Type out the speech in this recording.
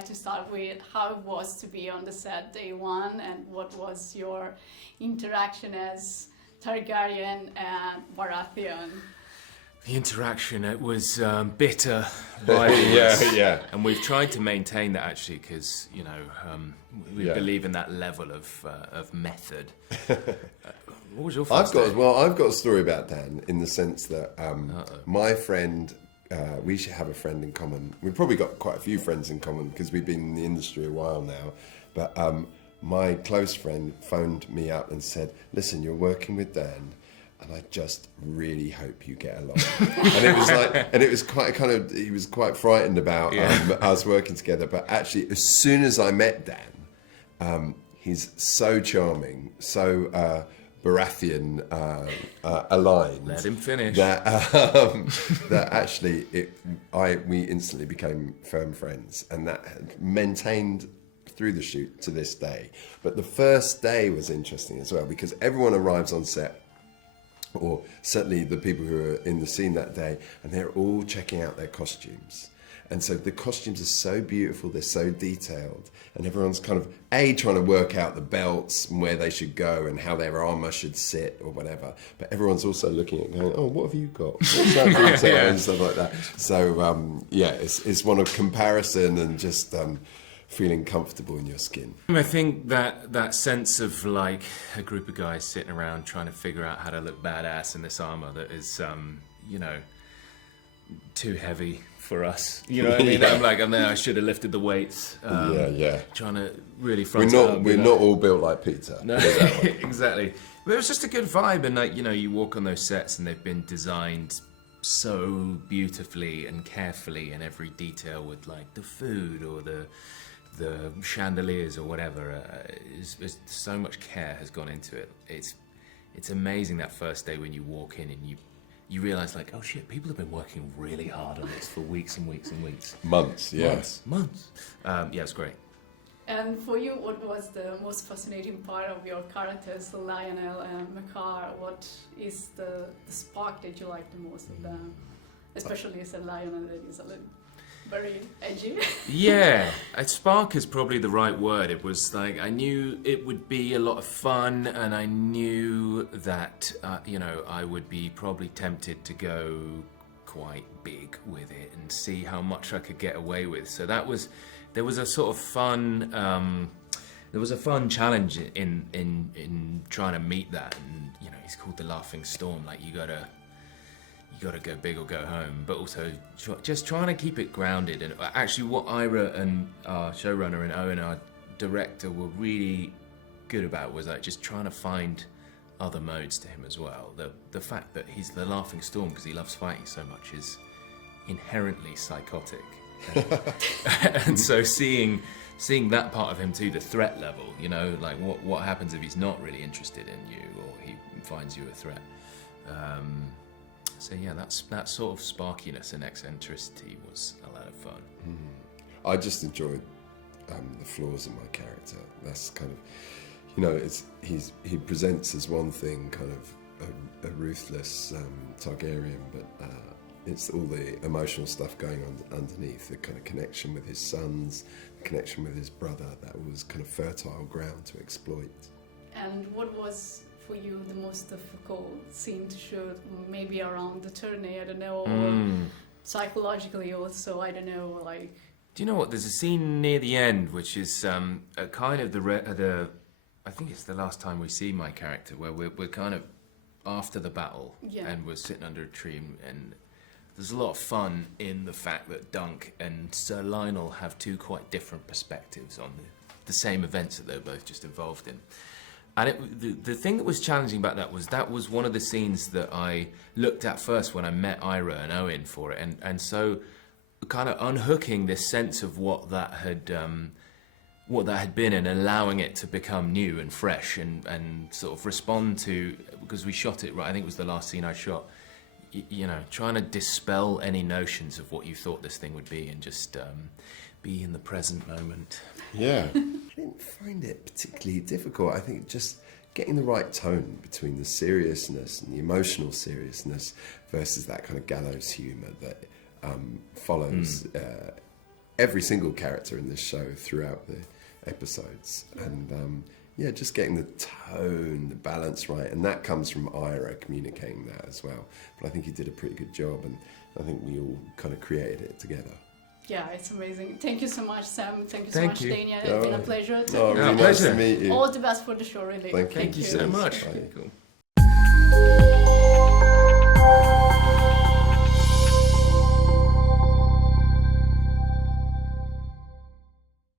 like to start with how it was to be on the set day one, and what was your interaction as Targaryen and Baratheon? The interaction, it was bitter, rivalrous. Yeah. And we've tried to maintain that, actually, because, you know, we believe in that level of method. What was your first day? I've got a story about Dan, in the sense that my friend, we should have a friend in common. We've probably got quite a few friends in common because we've been in the industry a while now. But my close friend phoned me up and said, "Listen, you're working with Dan, and I just really hope you get along." And it was like, and it was quite kind of, he was quite frightened about us working together. But actually, as soon as I met Dan, he's so charming, so Baratheon aligned. Let him finish. That actually, we instantly became firm friends, and that maintained through the shoot to this day. But the first day was interesting as well, because everyone arrives on set, or certainly the people who are in the scene that day, and they're all checking out their costumes. And so the costumes are so beautiful, they're so detailed, and everyone's kind of, trying to work out the belts and where they should go and how their armour should sit or whatever. But everyone's also looking at going, "Oh, what have you got? What's that detail?" and stuff like that. So, it's one of comparison and just feeling comfortable in your skin. I think that sense of like a group of guys sitting around trying to figure out how to look badass in this armour that is, too heavy for us. You know what I mean? I'm there, I should have lifted the weights. Trying to really front We're not all built like Peter. No, exactly. But it was just a good vibe, and like, you walk on those sets and they've been designed so beautifully and carefully in every detail, with like the food or the chandeliers or whatever. So much care has gone into it. It's amazing that first day when you walk in and you realise, like, oh shit, people have been working really hard on this for weeks and weeks and weeks. Months. It's great. And for you, what was the most fascinating part of your characters, Lionel and Makar? What is the spark that you like the most of them? Especially as a Lionel, that is a little very edgy. Yeah, spark is probably the right word. It was like, I knew it would be a lot of fun, and I knew that, I would be probably tempted to go quite big with it and see how much I could get away with. So there was a sort of fun, there was a fun challenge in trying to meet that. And, he's called the Laughing Storm. Like, you gotta go big or go home, but also just trying to keep it grounded. And actually what Ira and our showrunner and Owen, our director, were really good about was like just trying to find other modes to him as well. The fact that he's the Laughing Storm because he loves fighting so much is inherently psychotic. And so seeing that part of him too, the threat level, like what happens if he's not really interested in you or he finds you a threat. So yeah, that sort of sparkiness and eccentricity was a lot of fun. I just enjoyed the flaws in my character. That's kind of, he presents as one thing, kind of a ruthless Targaryen, but it's all the emotional stuff going on underneath, the kind of connection with his sons, the connection with his brother, that was kind of fertile ground to exploit. And what was for you the most difficult scene to shoot? Maybe around the tourney, I don't know, or psychologically also, I don't know, like... Do you know what? There's a scene near the end which is kind of the I think it's the last time we see my character, where we're kind of after the battle and we're sitting under a tree, and there's a lot of fun in the fact that Dunk and Sir Lionel have two quite different perspectives on the same events that they're both just involved in. And the thing that was challenging about that was one of the scenes that I looked at first when I met Ira and Owen for it, and so kind of unhooking this sense of what that had been and allowing it to become new and fresh and sort of respond to, because we shot it right, I think it was the last scene I shot, trying to dispel any notions of what you thought this thing would be and just be in the present moment. Yeah. I didn't find it particularly difficult. I think just getting the right tone between the seriousness and the emotional seriousness versus that kind of gallows humour that follows every single character in this show throughout the episodes, and just getting the tone, the balance right, and that comes from Ira communicating that as well. But I think he did a pretty good job, and I think we all kind of created it together. Yeah, it's amazing. Thank you so much, Sam. Thank you so Thank much, you. Dania. It's been a pleasure. Really nice pleasure. to meet you. All the best for the show, really. Thank Thank you so much. Bye. Cool.